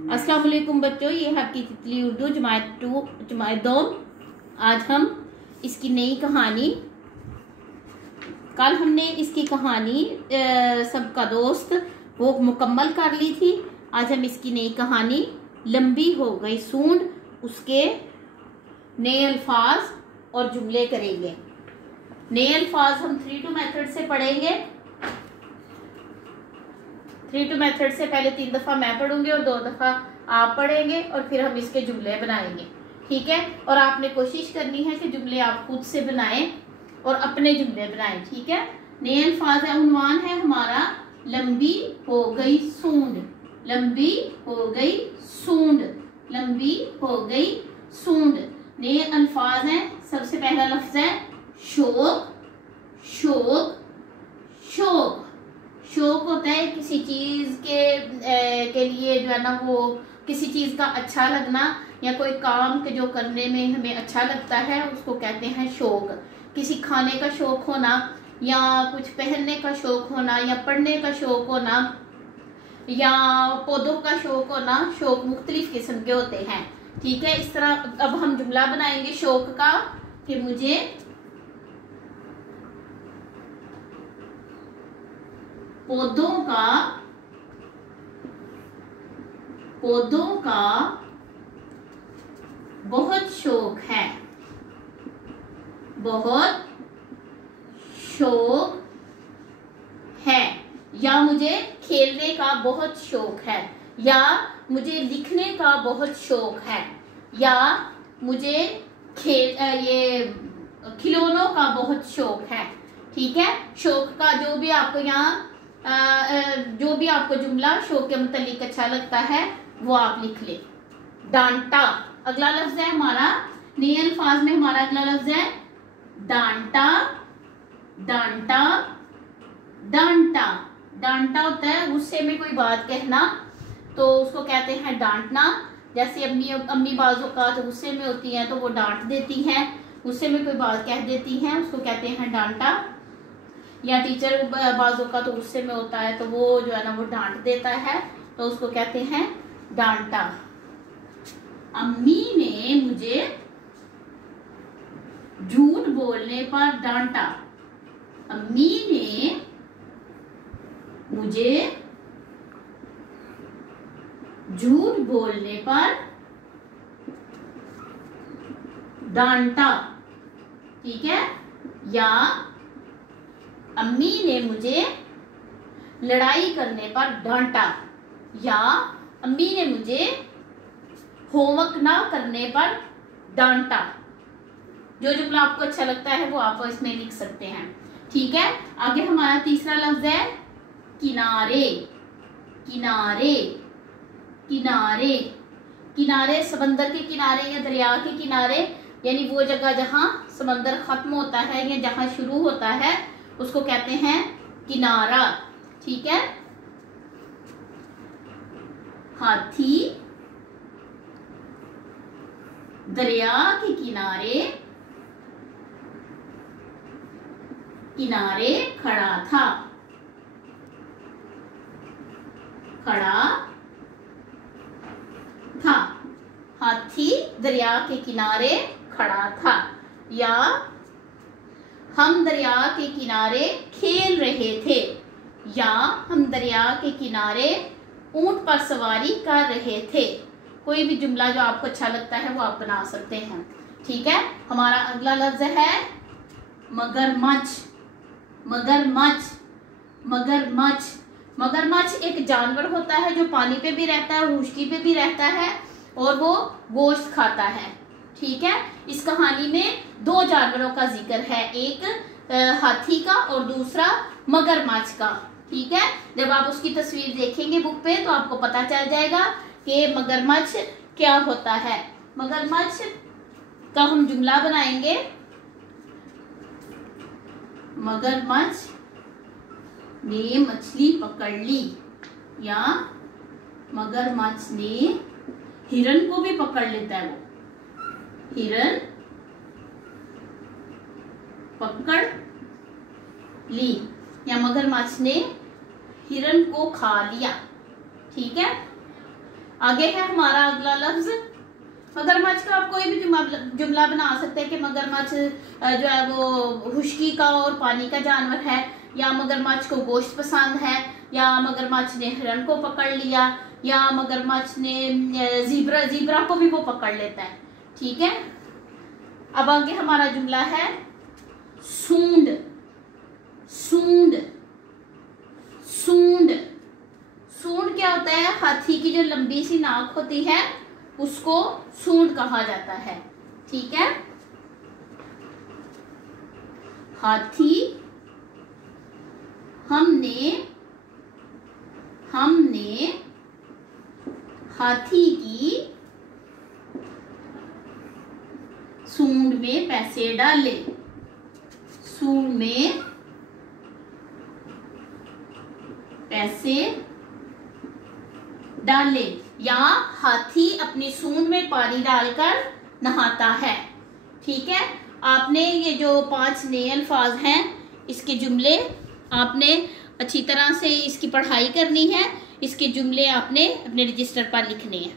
अस्सलाम वालेकुम बच्चों, ये है आपकी तितली उर्दू जमात 2। आज हम इसकी नई कहानी, कल हमने इसकी कहानी सबका दोस्त वो मुकम्मल कर ली थी। आज हम इसकी नई कहानी लंबी हो गई सूंड, उसके नए अल्फाज और जुमले करेंगे। नए अल्फाज हम 3 मेथड से पढ़ेंगे। 3 मेथड से पहले 3 दफा मैं पढ़ूंगी और 2 दफा आप पढ़ेंगे और फिर हम इसके जुमले बनाएंगे, ठीक है। और आपने कोशिश करनी है कि जुमले आप खुद से बनाएं और अपने जुमले बनाएं, ठीक है। नए अल्फाज है, उन्वान है हमारा लंबी हो गई सूंड, लंबी हो गई सूंड, लंबी हो गई सूंड। नए अल्फाज हैं, सबसे पहला लफ्ज है शौक, शौक, शौक। शौक होता है किसी चीज के लिए जो है ना, वो किसी चीज का अच्छा लगना या कोई काम के जो करने में हमें अच्छा लगता है उसको कहते हैं शौक। किसी खाने का शौक होना या कुछ पहनने का शौक होना या पढ़ने का शौक होना या पौधों का शौक होना, शौक मुख्तलिफ किस्म के होते हैं, ठीक है। इस तरह अब हम जुमला बनाएंगे शौक का कि मुझे पौधों का बहुत शौक है, बहुत शौक है। या मुझे खेलने का बहुत शौक है, या मुझे लिखने का बहुत शौक है, या मुझे ये खिलौनों का बहुत शौक है, ठीक है। शौक का जो भी आपको यहाँ जो भी आपको जुमला शौक के मुतालिक अच्छा लगता है वो आप लिख ले। डांटा अगला लफ्ज है हमारा, नए अल्फाज में हमारा अगला लफ्ज है डांटा, डांटा, डांटा। डांटा होता है गुस्से में कोई बात कहना, तो उसको कहते हैं डांटना। जैसे अम्मी बाज़ औक़ात गुस्से में होती हैं तो वो डांट देती हैं, गुस्से में कोई बात कह देती हैं, उसको कहते हैं डांटा। या टीचर बाज़ औक़ात तो गुस्से में होता है तो वो जो है ना वो डांट देता है, तो उसको कहते हैं डांटा। अम्मी ने मुझे झूठ बोलने पर डांटा, अम्मी ने मुझे झूठ बोलने पर डांटा, ठीक है। या अम्मी ने मुझे लड़ाई करने पर डांटा, या अम्मी ने मुझे होमवर्क ना करने पर डांटा। जो जुमला आपको अच्छा लगता है वो आप इसमें लिख सकते हैं, ठीक है। आगे हमारा तीसरा लफ्ज है किनारे, किनारे, किनारे। किनारे समंदर के किनारे या दरिया के किनारे, यानी वो जगह जहां समंदर खत्म होता है या जहां शुरू होता है उसको कहते हैं किनारा, ठीक है। हाथी दरिया के किनारे, किनारे खड़ा था, खड़ा था। हाथी दरिया के किनारे खड़ा था। या हम दरिया के किनारे खेल रहे थे, या हम दरिया के किनारे ऊंट पर सवारी कर रहे थे। कोई भी जुमला जो आपको अच्छा लगता है वो आप बना सकते हैं, ठीक है। हमारा अगला लफ्ज है मगरमच्छ, मगरमच्छ, मगरमच्छ। मगरमच्छ एक जानवर होता है जो पानी पे भी रहता है और खुश्की पे भी रहता है और वो गोश्त खाता है, ठीक है। इस कहानी में 2 जानवरों का जिक्र है, एक हाथी का और दूसरा मगरमच्छ का, ठीक है। जब आप उसकी तस्वीर देखेंगे बुक पे तो आपको पता चल जाएगा कि मगरमच्छ क्या होता है। मगरमच्छ का हम जुमला बनाएंगे, मगरमच्छ ने मछली पकड़ ली, या मगरमच्छ ने हिरन को भी पकड़ लेता है, वो हिरन पकड़ ली, या मगरमच्छ ने हिरन को खा लिया, ठीक है। आगे है हमारा अगला लफ्ज मगरमच्छ का। आप कोई भी जुमला बना सकते हैं कि मगरमच्छ जो है वो खुश्की का और पानी का जानवर है, या मगरमच्छ को गोश्त पसंद है, या मगरमच्छ ने हिरन को पकड़ लिया, या मगरमच्छ ने जीब्रा को भी वो पकड़ लेता है। ठीक है, अब आगे हमारा जुमला है सूंड। सूंड सूंड सूंड क्या होता है? हाथी की जो लंबी सी नाक होती है उसको सूंड कहा जाता है। ठीक है, हाथी हमने हाथी की सूंड में पैसे डाले। सूंड में पैसे डाले, या हाथी अपनी सूंड में पानी डालकर नहाता है। ठीक है, आपने ये जो 5 नए अल्फाज हैं इसके जुमले आपने अच्छी तरह से इसकी पढ़ाई करनी है। इसके जुमले आपने अपने रजिस्टर पर लिखने हैं।